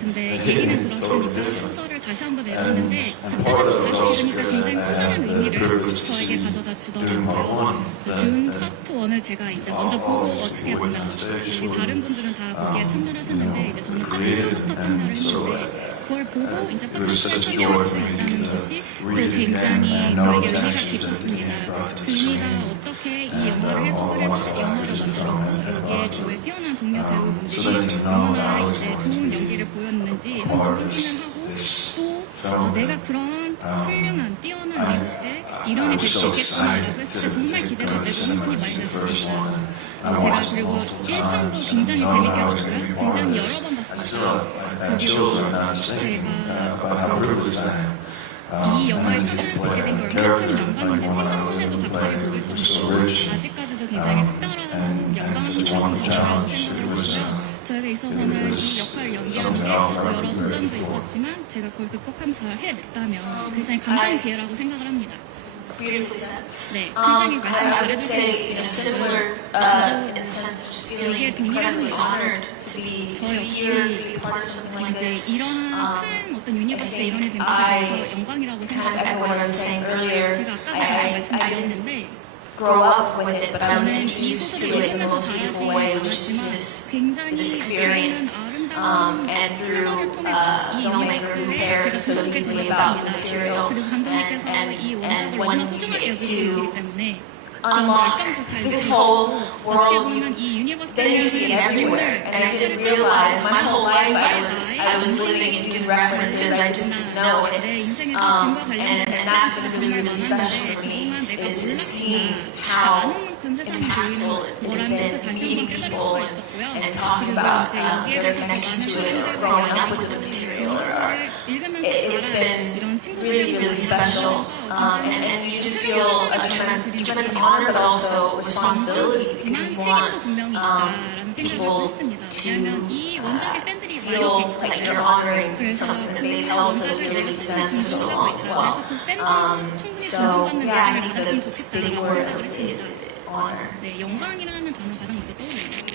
근데 얘기는 들었으니까 소설을 다시 한번 읽었는데 다시 들으니까 굉장히 커다란 의미를 저에게 가져다 주더라고요. 준 파트 1을 제가 이제 먼저 보고 어떻게 보면 여기 다른 분들은 다 거기에 참여를 하셨는데 이제 저는 파트 2부터 참여를 했는데 그걸 보고 이제 파트 2를 참여했다는 것이 또 굉장히 저에게 의미가 깊었습니다. 그 의미가 어떻게 이 영화를 해석을 영화를 만들어서 여기에 저의 뛰어난 동료 배우분들이 얼마나 이제 좋은 연기를 보였는지 확인을 하고 또 내가 그런 훌륭한 뛰어난 배우에 일원이 될 수 있겠구나라고 했을 때 정말 기대가 되고 흥분이 많이 됐습니다. 제가 그리고 1편도 굉장히 재밌게 봤고요. 굉장히 여러 번 봤습니다. 그리고 제가 이 영화에 참여를 보게 된 걸 큰 영광인데 생각보다도 가까이 보게 되고 아직까지도 굉장히 특별한 영광을 받았습니다. 저에게 있어서는 이 역할을 연기하는 게 여러 도전도 있었지만 제가 그걸 극복하면서 잘 해냈다면 굉장히 감사한 기회라고 생각을 합니다. Beautifully said. 네, I would say, similar in the sense of just feeling incredibly honored to be here, to be part of something like this. I think I kind of echo what I was saying earlier. I didn't grow up with it, but I was introduced to it in the most beautiful way, which is through this experience. And through a filmmaker who cares so deeply about the material, and when you get to unlock this whole world, then you see it everywhere. And I didn't realize my whole life I was living and doing references. I just didn't know it. And that's been really, really special for me is seeing how impactful it has been meeting people and talking about their connection to it or growing up with the material. It's been really, really special. And you just feel a tremendous honor but also responsibility because you want people to feel like you're honoring something that they've held so dearly to them for so long as well. So yeah, I think the big word I would say is honor. 네, 영광이라는 단어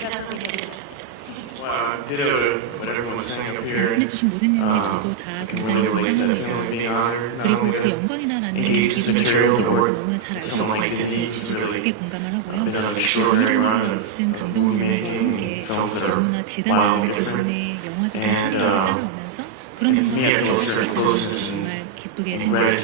가장 먼저 떠오르네요. ditto what everyone's saying up here. 말씀해주신 모든 내용이 저도 다 굉장히 공감합니다. 그리고 그 영광이다라는 기준을 너무나 잘 알고 있습니다. 크게 공감을 하고요. 무슨 감독님과 함께 너무나 대단한 기분의 영화적인 풍경을 따라오면서 그런 영상을 정말 기쁘게 생각합니다.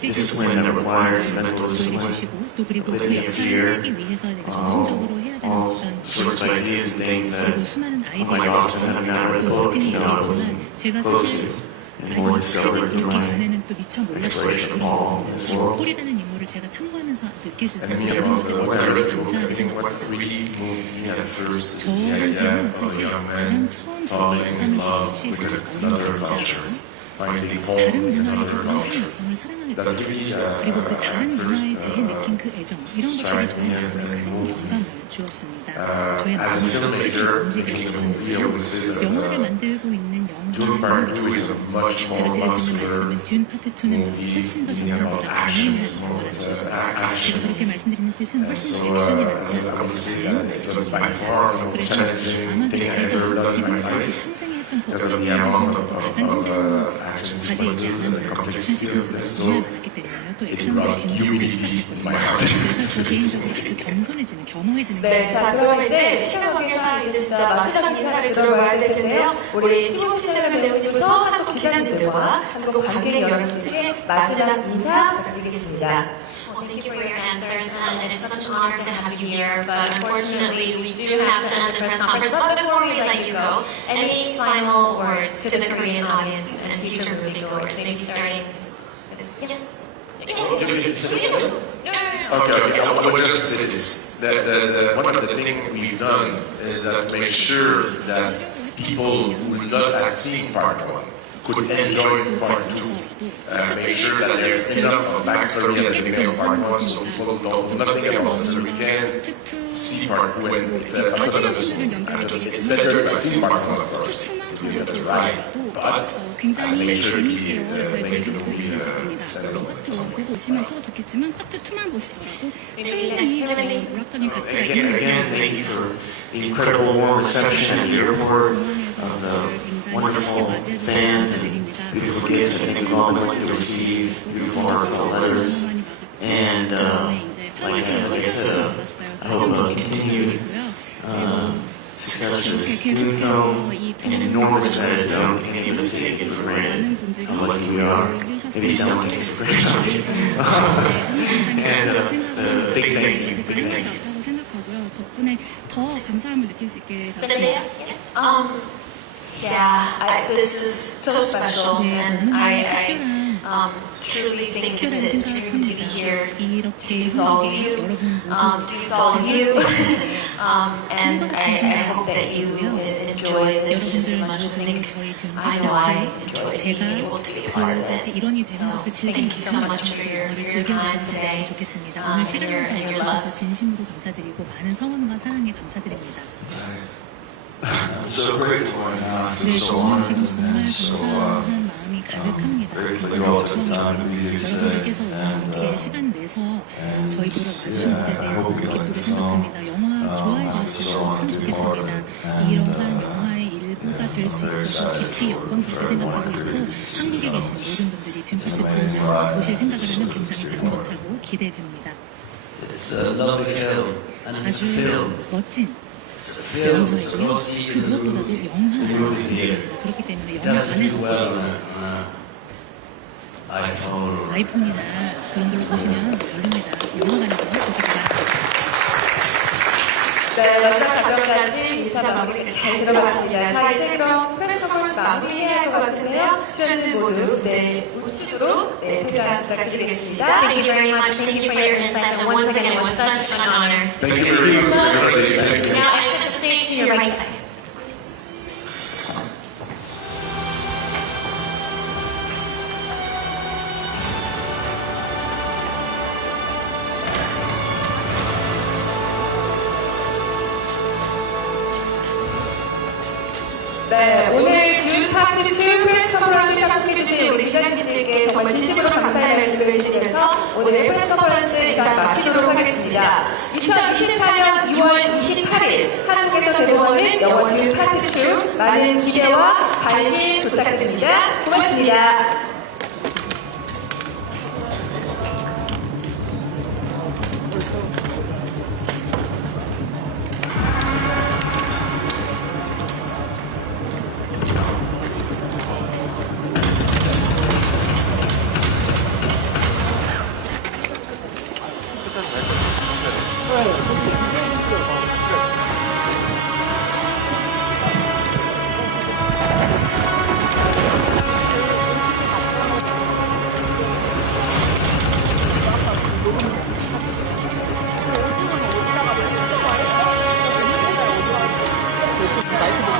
Discipline that requires mental discipline, 또 그리고 그 역할을 하기 위해서 내가 정신적으로 해야 되는 all 어떤 sorts of ideas and things that, 그리고 수많은 unlike Austin, having not read the book, I wasn't 제가 close to, and more discovered through my 전에는 또 미처 exploration of 몰랐던 Paul and his world. 폴이라는 인물을 제가 탐구하면서 느낄 수 And 있었던 me, when I read the book, I 감사하죠. think what really moved me at first is 저 the idea 배우는 of a 사실 young 가장 man 처음 falling in love 시작한 with 것이 another 어린 culture, 여자였어요. finding home 다른 in 문화에서 another 다른 culture. 여성을 사랑하게 That 되고 really, 그리고 그 다른 at 문화에 대해 first, 느낀 그 애정 이런 것들이 strike me 저의 마음에 and 큰 moved me. 공감을 주었습니다. 저의 As a 마음을 filmmaker, 크게 making a 움직였죠. movie, I would say that 영화를 만들고 있는 Dune Part 2 is a much 제가 more 드릴 수 있는 muscular 말씀은 듄 파트 2는 movie, 훨씬 더 meaning about 전문가보다 action. 강인한 It's 영화를 more, it's 제가 action. 그렇게 말씀드리는 뜻은 And 훨씬 so, 더 액션이 I would say that it was by far the most 그래서 challenging 아마도 thing I've 제가 ever done in my 지금까지 life. 평생에 했던 그 Because of 어떤 the 영화 amount 중에서 가장 힘든 action 가지지 sequences and the 않은 액션 complexity of 시퀀스가 it. 정말 So 많기 때문에요. 또 it 액션도 brought 굉장히 humility 복잡하고 in my heart. 그래서 저 개인적으로 아주 겸손해지는 겸허해지는 네, 자, 그러면 이제 시간 관계상 이제 진짜 마지막 인사를 들어봐야 될 텐데요. 우리 티모시 샬라메 배우님부터 한국 기자님들과 한국 관객 여러분들께 마지막 인사 부탁드리겠습니다. Well, thank you for your answers, and it's such an honor to have you here. But unfortunately, we do have to end the press conference. But before we let you go, any final words to the Korean audience and future moviegoers? Maybe starting with Okay, I will just say this. One of the things we've done is that to make sure that people who would not have seen part 1 could enjoy part 2. Make sure that there's enough of backstory at the beginning of part 1 so people don't know nothing about it, so we can see part 2 and it's a it's better to have seen part 1 first to be able to ride, but make sure to make the movie standalone. 보고 오시면 더 좋겠지만 파트 2만 보시더라도 충분히 저희 오락관의 가치가 있는 Again, thank you for the incredible warm reception at the airport, of the wonderful fans and beautiful gifts I think we all like to receive, beautiful heartfelt letters, and like I said, I hope continued success of this Dune film, and enormous gratitude. I don't think any of us take it for granted how lucky we are. Maybe someone takes it for granted. And big thank you, big thank you. 생각하고요. 덕분에 더 감사함을 느낄 수 있게 Zendaya? Yeah, this is so special, and I truly think it's a dream to be here, to be with all of you, and I hope that you enjoy this just as much as I know I enjoyed being able to be a part of it. So thank you so much for your time today, 오늘 시간을 and your 내주셔서 love. 진심으로 감사드리고 많은 성원과 사랑에 감사드립니다. I'm so grateful right now. I feel 네, so 저는 honored 지금 정말 and so 감사한 마음이 가득합니다. grateful that you all took time to be here today. 여러분께서 이렇게 시간 내서 저희 보러 와주신 I hope you 때문에 like 기쁘게 the film. 생각합니다. 영화 좋아해 주셨으면 참 좋겠습니다. 이러한 영화의 일부가 될 수 있어서 깊이 영광스럽게 생각하고 있고 한국에 계신 모든 분들이 듄파트를 보실 생각을 하면 굉장히 가슴 벅차고 기대됩니다. It's a lovely film, and it's a 아주 film. 멋진 It's a film, so 영화이고요. don't see it in the 그것보다도 movie 영화를 theater. 그렇기 때문에 It 영화 doesn't do 안에서 well on an iPhone or 아이폰이나 그런 걸로 보시면 별로입니다. 영화관에서 보시기 바랍니다. 네, 마지막 답변까지 인사 마무리 잘 들어봤습니다. 자, 이제 그럼 프레스 컨퍼런스 마무리해야 할 것 같은데요. 출연진 모두 우측으로 퇴장 부탁드리겠습니다. Thank you very much. Thank you for your insights, and once again, it was such an honor. Thank you very much. Thank you. Now, I set the stage to your right side. 네, 오늘 듄 파트 2 프레스 컨퍼런스에 참석해주신 우리 기자님들께 정말 진심으로 감사의 말씀을 드리면서 오늘 프레스 컨퍼런스 이상 마치도록 하겠습니다. 2024년 6월 28일 한국에서 개봉하는 영화주 파트 2 많은 기대와 관심 부탁드립니다. 고맙습니다. 마이크